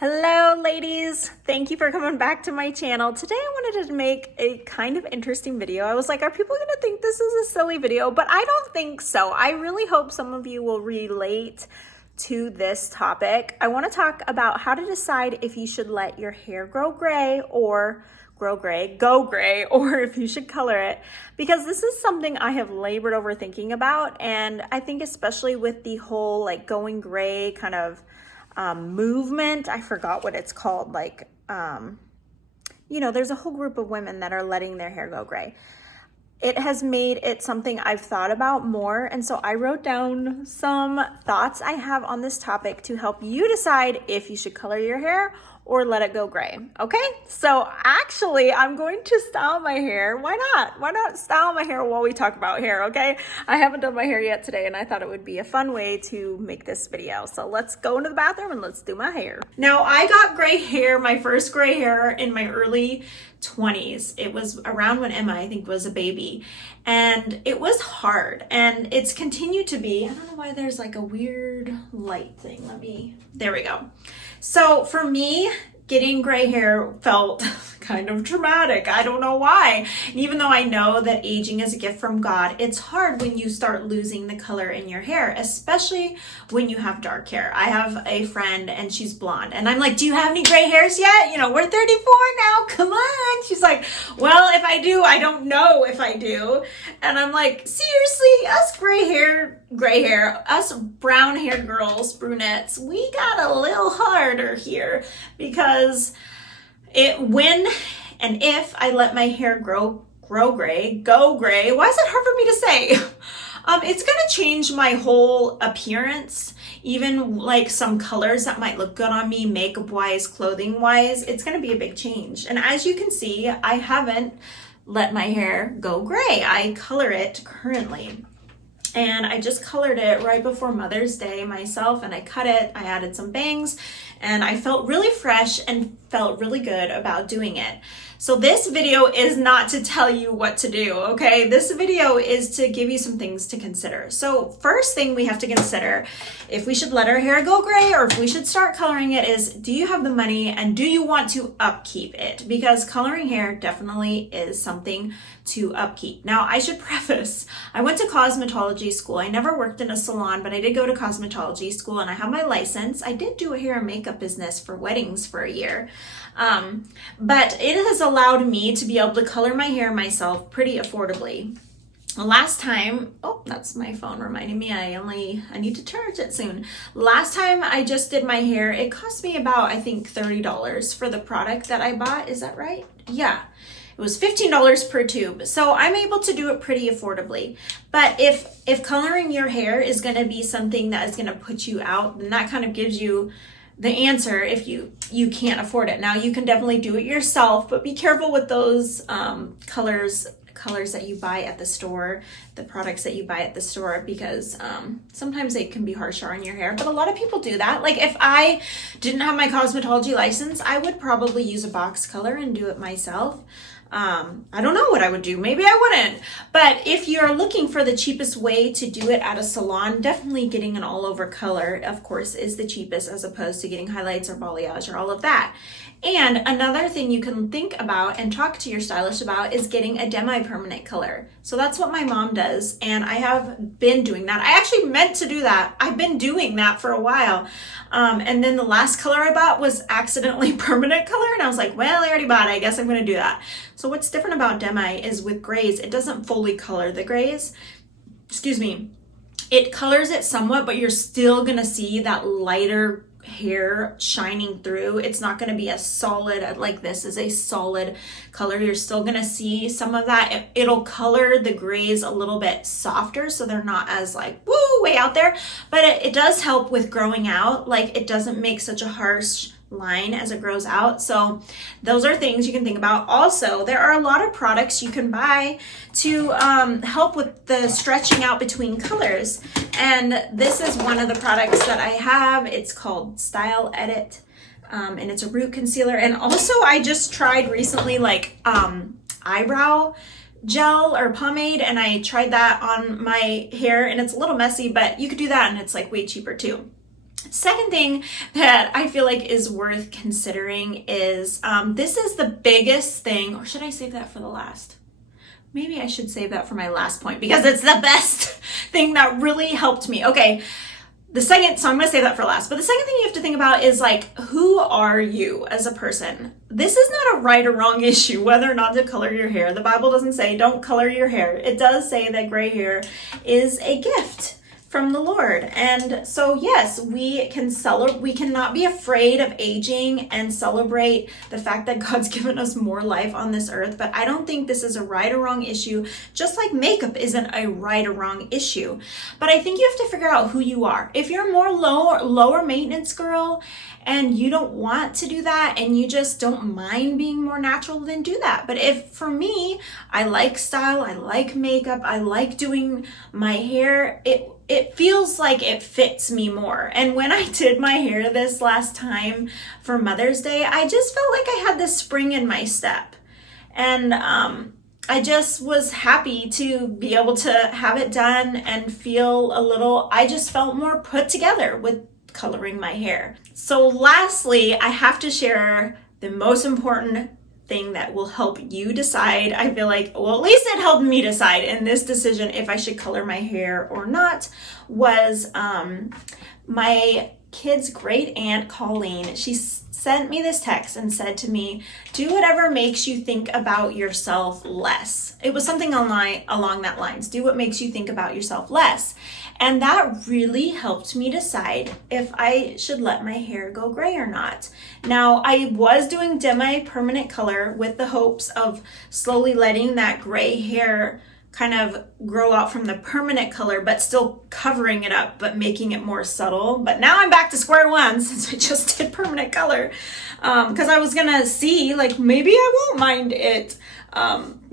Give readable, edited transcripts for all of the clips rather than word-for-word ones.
Hello ladies, thank you for coming back to my channel. Today I wanted to make a kind of interesting video. I was like, are people gonna think this is a silly video? But I don't think so. I really hope some of you will relate to this topic. I wanna talk about how to decide if you should let your hair go gray, or if you should color it, because this is something I have labored over thinking about. And I think especially with the whole like going gray kind of movement, I forgot what it's called, like there's a whole group of women that are letting their hair go gray. It has made it something I've thought about more, and so I wrote down some thoughts I have on this topic to help you decide if you should color your hair or let it go gray. Okay, so actually I'm going to style my hair. Why not style my hair while we talk about hair? Okay, I haven't done my hair yet today, and I thought it would be a fun way to make this video. So let's go into the bathroom and let's do my hair. Now, I got gray hair, my first gray hair, in my early 20s. It was around when Emma, I think, was a baby, and it was hard, and it's continued to be. I don't know why there's like a weird light thing. There we go. So for me, getting gray hair felt kind of traumatic. I don't know why. And even though I know that aging is a gift from God, it's hard when you start losing the color in your hair, especially when you have dark hair. I have a friend and she's blonde, and I'm like, do you have any gray hairs yet? We're 34 now, come on. She's like, well, if I do, I don't know if I do. And I'm like, seriously, us gray hair, us brown haired girls, brunettes, we got a little harder here, because when and if I let my hair go gray, why is it hard for me to say? It's gonna change my whole appearance, even like some colors that might look good on me, makeup wise, clothing wise. It's gonna be a big change. And as you can see, I haven't let my hair go gray. I color it currently. And I just colored it right before Mother's Day myself, and I cut it, I added some bangs, and I felt really fresh and felt really good about doing it. So this video is not to tell you what to do, okay? This video is to give you some things to consider. So first thing we have to consider if we should let our hair go gray or if we should start coloring it is, do you have the money and do you want to upkeep it? Because coloring hair definitely is something to upkeep. Now, I should preface, I went to cosmetology school. I never worked in a salon, but I did go to cosmetology school and I have my license. I did do a hair and makeup business for weddings for a year. But it has allowed me to be able to color my hair myself pretty affordably. Last time, oh, that's my phone reminding me I need to charge it soon. Last time I just did my hair, it cost me about, I think, $30 for the product that I bought. Is that right? Yeah. It was $15 per tube. So I'm able to do it pretty affordably. But if coloring your hair is gonna be something that is gonna put you out, then that kind of gives you the answer if you can't afford it. Now, you can definitely do it yourself, but be careful with those colors that you buy at the store, the products that you buy at the store, because sometimes they can be harsher on your hair, but a lot of people do that. Like if I didn't have my cosmetology license, I would probably use a box color and do it myself. I don't know what I would do. Maybe I wouldn't. But if you're looking for the cheapest way to do it at a salon, definitely getting an all over color, of course, is the cheapest, as opposed to getting highlights or balayage or all of that. And another thing you can think about and talk to your stylist about is getting a demi-permanent color. So that's what my mom does, and I have been doing that. I actually meant to do that. I've been doing that for a while. And then the last color I bought was accidentally permanent color, and I was like, well, I already bought it. I guess I'm gonna do that. So what's different about demi is with grays, it doesn't fully color the grays. Excuse me. It colors it somewhat, but you're still gonna see that lighter hair shining through. It's not going to be as solid like this is a solid color. You're still going to see some of that. It'll color the grays a little bit softer, so they're not as like woo way out there, but it does help with growing out. Like it doesn't make such a harsh line as it grows out. So those are things you can think about. Also, there are a lot of products you can buy to help with the stretching out between colors. And this is one of the products that I have. It's called Style Edit. And it's a root concealer. And also I just tried recently like eyebrow gel or pomade, and I tried that on my hair, and it's a little messy, but you could do that and it's like way cheaper too. Second thing that I feel like is worth considering is this is the biggest thing, or should I save that for the last? Maybe I should save that for my last point because it's the best thing that really helped me. Okay, so I'm going to save that for last. But the second thing you have to think about is like, who are you as a person? This is not a right or wrong issue, whether or not to color your hair. The Bible doesn't say don't color your hair. It does say that gray hair is a gift from the Lord. And so yes, we cannot be afraid of aging and celebrate the fact that God's given us more life on this earth. But I don't think this is a right or wrong issue, just like makeup isn't a right or wrong issue. But I think you have to figure out who you are. If you're a more lower maintenance girl and you don't want to do that and you just don't mind being more natural, then do that. But if, for me, I like style, I like makeup, I like doing my hair, it feels like it fits me more. And when I did my hair this last time for Mother's Day, I just felt like I had this spring in my step. And I just was happy to be able to have it done and I just felt more put together with coloring my hair. So lastly, I have to share the most important thing that will help you decide. I feel like, well, at least it helped me decide in this decision if I should color my hair or not, was my kid's great aunt Colleen. She sent me this text and said to me, do whatever makes you think about yourself less. It was something along that lines. Do what makes you think about yourself less. And that really helped me decide if I should let my hair go gray or not. Now, I was doing demi-permanent color with the hopes of slowly letting that gray hair kind of grow out from the permanent color, but still covering it up, but making it more subtle. But now I'm back to square one since I just did permanent color. Because I was gonna see, like, maybe I won't mind it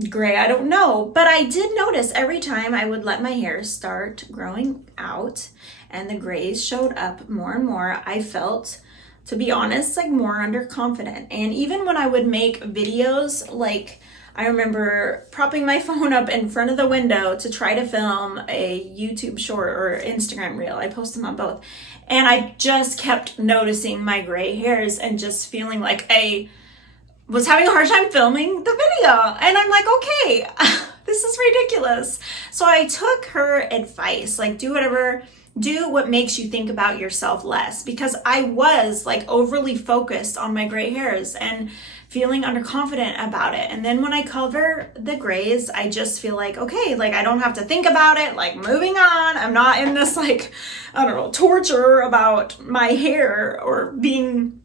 gray, I don't know. But I did notice every time I would let my hair start growing out and the grays showed up more and more, I felt, to be honest, like more underconfident. And even when I would make videos, like, I remember propping my phone up in front of the window to try to film a YouTube short or Instagram reel. I post them on both. And I just kept noticing my gray hairs and just feeling like I was having a hard time filming the video. And I'm like, okay, this is ridiculous. So I took her advice, like do what makes you think about yourself less, because I was like overly focused on my gray hairs and feeling underconfident about it. And then when I cover the grays, I just feel like, okay, like I don't have to think about it, like moving on. I'm not in this like, I don't know, torture about my hair or being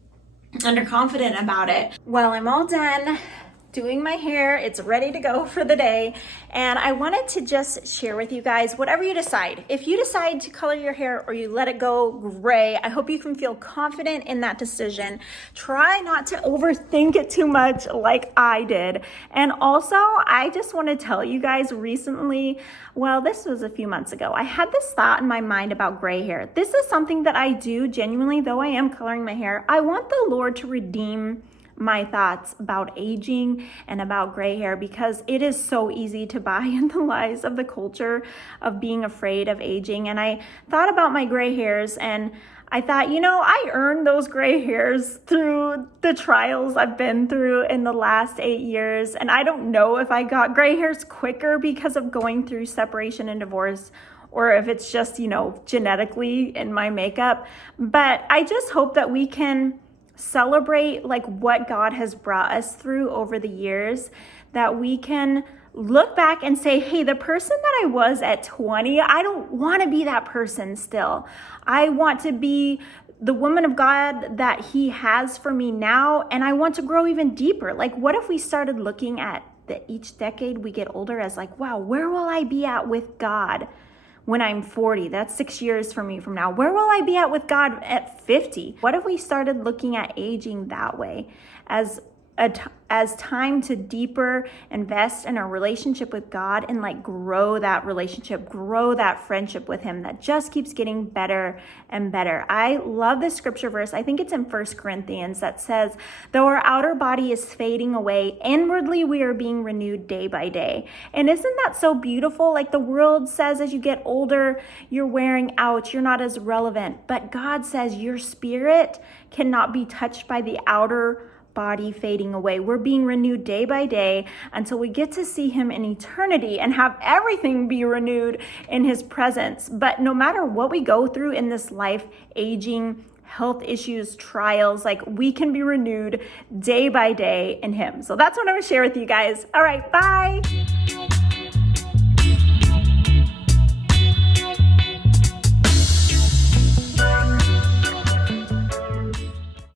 underconfident about it. Well, I'm all done doing my hair. It's ready to go for the day. And I wanted to just share with you guys, whatever you decide, if you decide to color your hair or you let it go gray, I hope you can feel confident in that decision. Try not to overthink it too much like I did. And also, I just want to tell you guys recently, well, this was a few months ago, I had this thought in my mind about gray hair. This is something that I do genuinely, though I am coloring my hair. I want the Lord to redeem my thoughts about aging and about gray hair, because it is so easy to buy in the lies of the culture of being afraid of aging. And I thought about my gray hairs and I thought, I earned those gray hairs through the trials I've been through in the last 8 years. And I don't know if I got gray hairs quicker because of going through separation and divorce, or if it's just, genetically in my makeup. But I just hope that we can celebrate like what God has brought us through over the years, that we can look back and say, hey, the person that I was at 20, I don't want to be that person still. I want to be the woman of God that He has for me now, and I want to grow even deeper. Like, what if we started looking at each decade we get older as like, wow, where will I be at with God when I'm 40? That's 6 years for me from now. Where will I be at with God at 50? What if we started looking at aging that way, as as time to deeper invest in our relationship with God and like grow that relationship, grow that friendship with him that just keeps getting better and better. I love this scripture verse. I think it's in 1 Corinthians that says, though our outer body is fading away, inwardly we are being renewed day by day. And isn't that so beautiful? Like the world says, as you get older, you're wearing out, you're not as relevant. But God says your spirit cannot be touched by the outer body fading away. We're being renewed day by day until we get to see him in eternity and have everything be renewed in his presence. But no matter what we go through in this life, aging, health issues, trials, like we can be renewed day by day in him. So that's what I'm going to share with you guys. All right, bye.